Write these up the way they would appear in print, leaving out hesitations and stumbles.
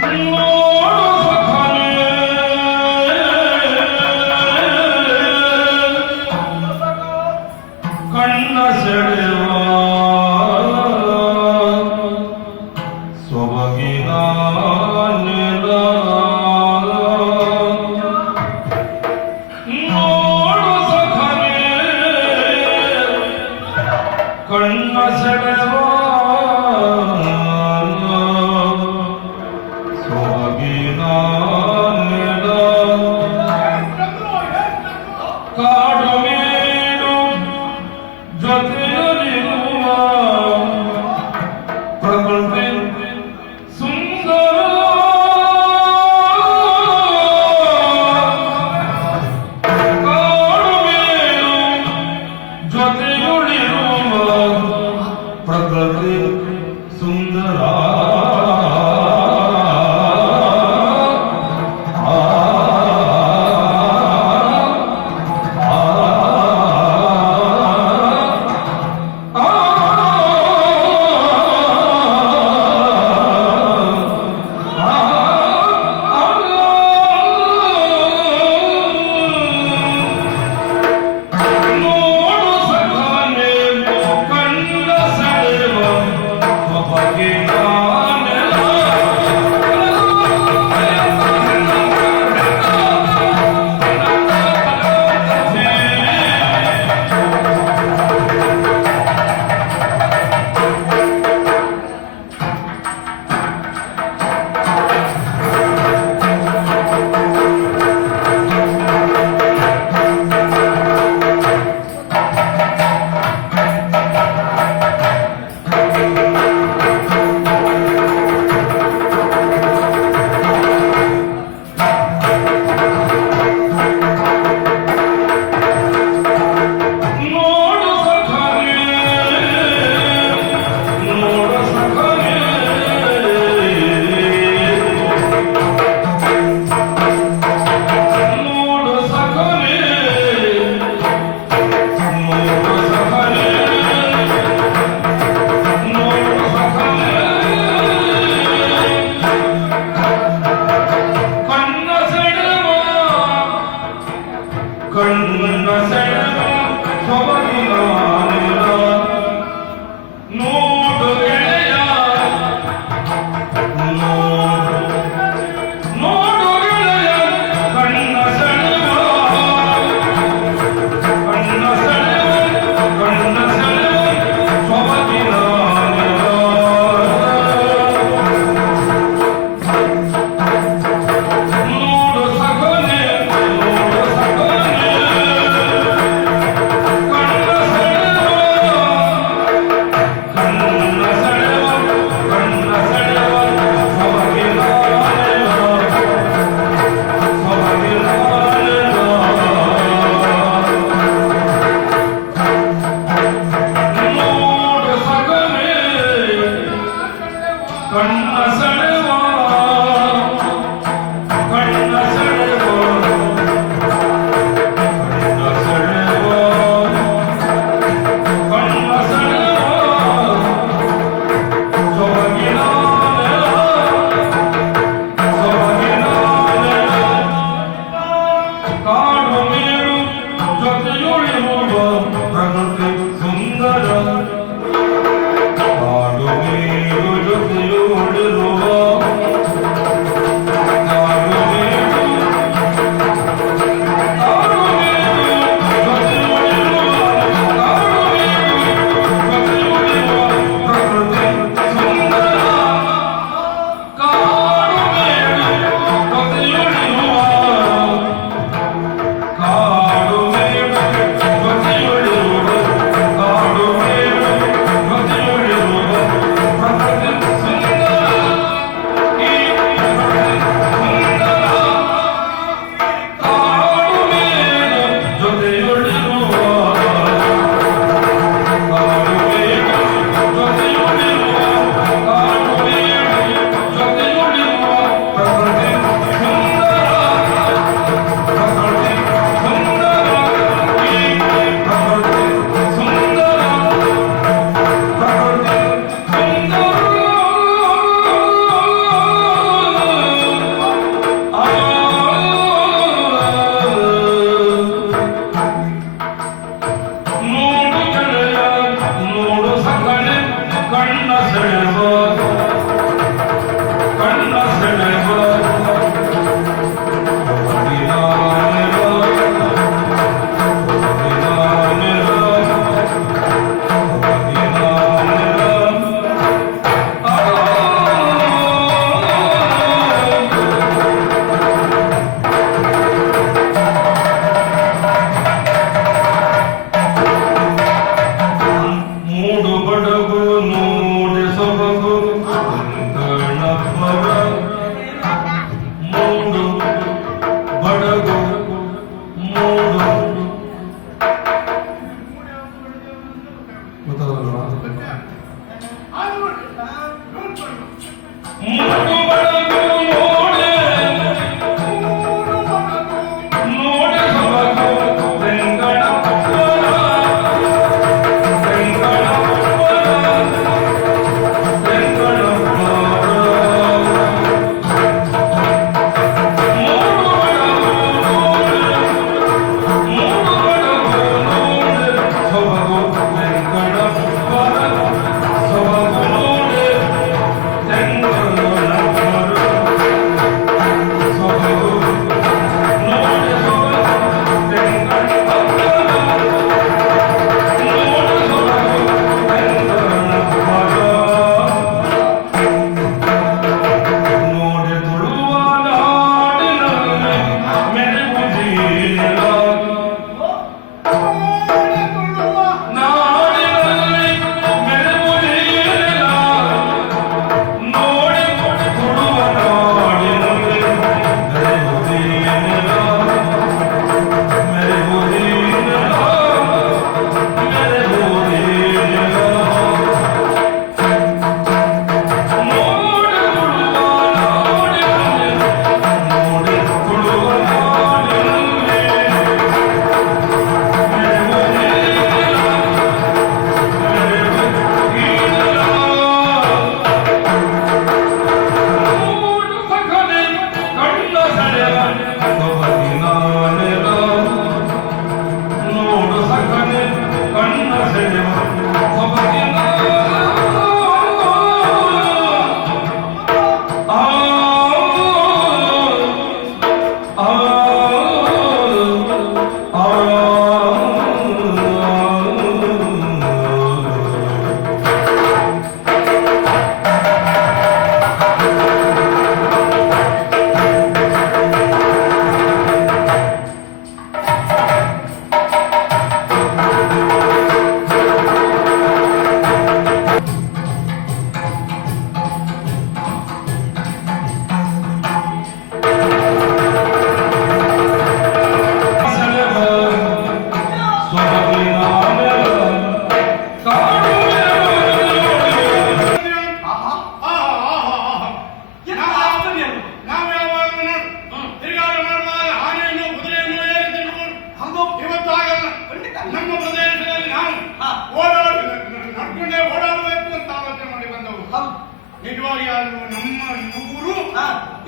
Lord.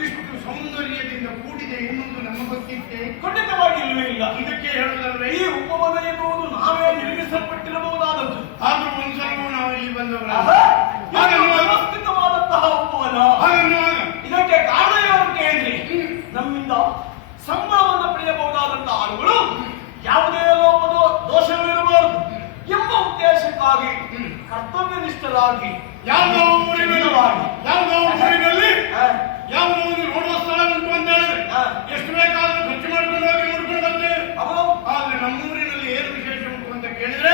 ಇಷ್ಟು ಸೌಂದರ್ಯದಿಂದ ಕೂಡಿದೆ ಎನ್ನುವುದು ನಮ್ಮ ಗೊತ್ತಿತ್ತೆ? ಖಂಡಿತವಾಗಿ ಇಲ್ಲವೇ ಇಲ್ಲ. ಇದಕ್ಕೆ ಹೇಳುವುದಾದ್ರೆ ಈ ಉಪವನ ಎನ್ನುವುದು ನಾವೇ ನಿರ್ಮಿಸಲ್ಪಟ್ಟಿರಬಹುದಾದದ್ದು. ಆದ್ರೂ ಒಂದ್ಸಲವೂ ನಾವು ಇಲ್ಲಿ ಬಂದವರ ವ್ಯವಸ್ಥಿತವಾದಂತಹ ಉಪವನ. ಇದಕ್ಕೆ ಕಾರಣ ಏನು ಕೇಳಿದ್ರಿ? ನಮ್ಮಿಂದ ಸಂಬಳವನ್ನು ಪಡೆಯಬಹುದಾದಂತಹ ಆಳುಗಳು ಯಾವುದೇ ಲೋಪದ ದೋಷಗಳಿರಬಾರದು ಎಂಬ ಉದ್ದೇಶಕ್ಕಾಗಿ ಕರ್ತವ್ಯನಿಷ್ಠರಾಗಿ ಯಾವುದೋ ಊರಿನಲ್ಲಿ ಯಾವುದೋ ಒಂದು ನೋಡುವ ಸ್ಥಳ ಉಂಟು ಅಂತ ಹೇಳಿದ್ರೆ ಎಷ್ಟು ಬೇಕಾದ್ರೂ ಖರ್ಚು ಮಾಡ್ಕೊಂಡು ಹೋಗಿ ನೋಡ್ಕೊಂಡು ಬರ್ತೇವೆ. ಆದ್ರೆ ನಮ್ಮೂರಿನಲ್ಲಿ ಏನು ವಿಶೇಷ ಉಂಟು ಅಂತ ಕೇಳಿದ್ರೆ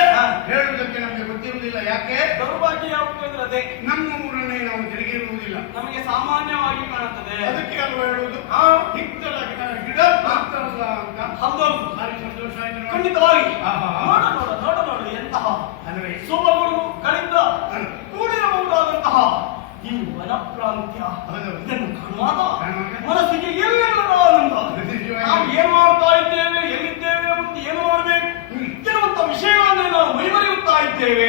ಹೇಳುವುದಕ್ಕೆ ನಮಗೆ ಗೊತ್ತಿರುವುದಿಲ್ಲ. ಯಾಕೆ? ದೌರ್ಭಾಗ್ಯ ಯಾವುದು ಅಂದ್ರೆ ಅದೇ, ನಮ್ಮ ಊರನ್ನೇ ನಾವು ತಿರುಗಿರುವುದಿಲ್ಲ. ನಮಗೆ ಸಾಮಾನ್ಯವಾಗಿ ಕಾಣುತ್ತದೆ. ಅದಕ್ಕೆ ಅಲ್ವಾ ಹೇಳುವುದು ಹಿತ್ತಲ ಗಿಡ ಮಾತ್ರಲ್ಲ ಅಂತ. ಹೌದೌದು, ಭಾರಿ ಸಂತೋಷ ಆಯ್ತು. ಖಂಡಿತವಾಗಿ ನೋಡ ಎಂತಹ ಸೊಬಗುಗಳಿಂದ ಕೂಡಿರಬಹುದಾದಂತಹ ಈ ವನ ಪ್ರಾಂತ್ಯ. ಇದನ್ನು ಕಾಣುವಾಗ ಮನಸ್ಸಿಗೆ ಎಲ್ಲೆಲ್ಲದ ಆನಂದ. ನಾವು ಏನು ಮಾಡ್ತಾ ಇದ್ದೇವೆ, ಎಲ್ಲಿದ್ದೇವೆ ಮತ್ತು ಏನು ಮಾಡಬೇಕು ಎನ್ನುವಂತ ವಿಷಯಗಳನ್ನೇ ನಾವು ಮೈಮರೆಯುತ್ತಾ ಇದ್ದೇವೆ.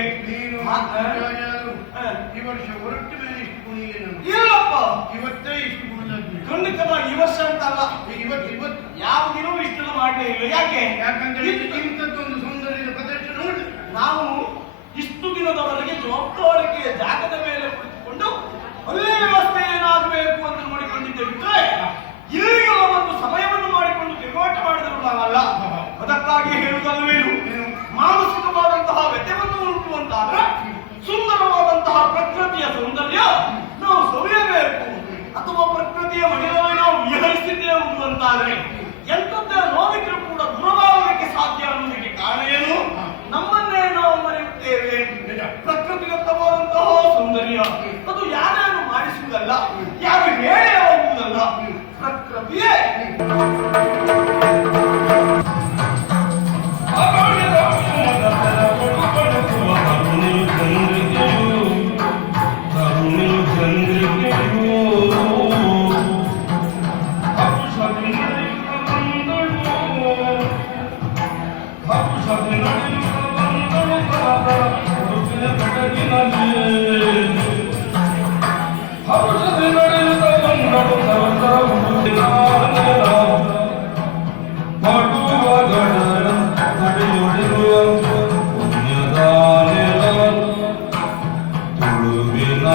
ಈ ವರ್ಷ ಹೊರಟ ಮೇಲೆ ಇಷ್ಟು ಕುಣಿಯಿಲ್ಲ. ಇಲ್ಲಪ್ಪ, ಇವತ್ತೇ ಇಷ್ಟು ಕುಣಿದ. ಖಂಡಿತವಾಗಿ ಈ ವರ್ಷ ಅಂತಲ್ಲ, ಇವತ್ತು ಯಾವ ದಿನವೂ ಇಷ್ಟೆಲ್ಲ ಮಾಡಲೇ ಇಲ್ಲ. ಯಾಕಂದ್ರೆ ಇಂಥದ್ದೊಂದು ಸೌಂದರ್ಯದ ಪ್ರದರ್ಶನ ನೋಡಿ ನಾವು ಇಷ್ಟು ದಿನದವರೆಗೆ ಜವಾಬ್ದಾರಿಕೆಯ ಜಾಗದ ಮೇಲೆ ಕುಳಿತುಕೊಂಡು ಒಳ್ಳೆಯ ವ್ಯವಸ್ಥೆ ಏನಾಗಬೇಕು ಅಂತ ನೋಡಿಕೊಂಡಿದ್ದೆ ಬಿಟ್ಟರೆ ಇಲ್ಲಿಗೆಲ್ಲ ಒಂದು ಸಮಯವನ್ನು ಮಾಡಿಕೊಂಡು ತಿರುಗಾಟ ಮಾಡಿದರು ನಾವಲ್ಲ. ಅದಕ್ಕಾಗಿ ಹೇಳುವುದಲ್ವೇನು, ಮಾನಸಿಕವಾದಂತಹ ವ್ಯತ್ಯವನ್ನು ಉಂಟು ಅಂತಾದ್ರೆ ಸುಂದರವಾದಂತಹ ಪ್ರಕೃತಿಯ ಸೌಂದರ್ಯ ನಾವು ಸವಿಯಬೇಕು. ಅಥವಾ ಪ್ರಕೃತಿಯ ಮಡಿಲಲ್ಲಿ ನಾವು ವಿಹರಿಸಿದ್ದೇವೆ ಅಂತಾದ್ರೆ ಎಂಥದ್ದೇ ನೋವಿದ್ರೂ ಕೂಡ ದೂರವಾಗಲಿಕ್ಕೆ ಸಾಧ್ಯ ಅನ್ನೋದಕ್ಕೆ ಕಾರಣ ಏನು? ನಮ್ಮನ್ನೇ ನಾವು ಮರೆಯುತ್ತೇವೆ. ಪ್ರಕೃತಿಗತವಾದಂತಹ ಸೌಂದರ್ಯ ಅದು ಯಾರ್ಯಾರು ಮಾಡಿಸುವುದಲ್ಲ, ಯಾರು ಹೇಳಿ ಆಗುವುದಲ್ಲ, ಪ್ರಕೃತಿಯೇ. ತುಳುವಿನ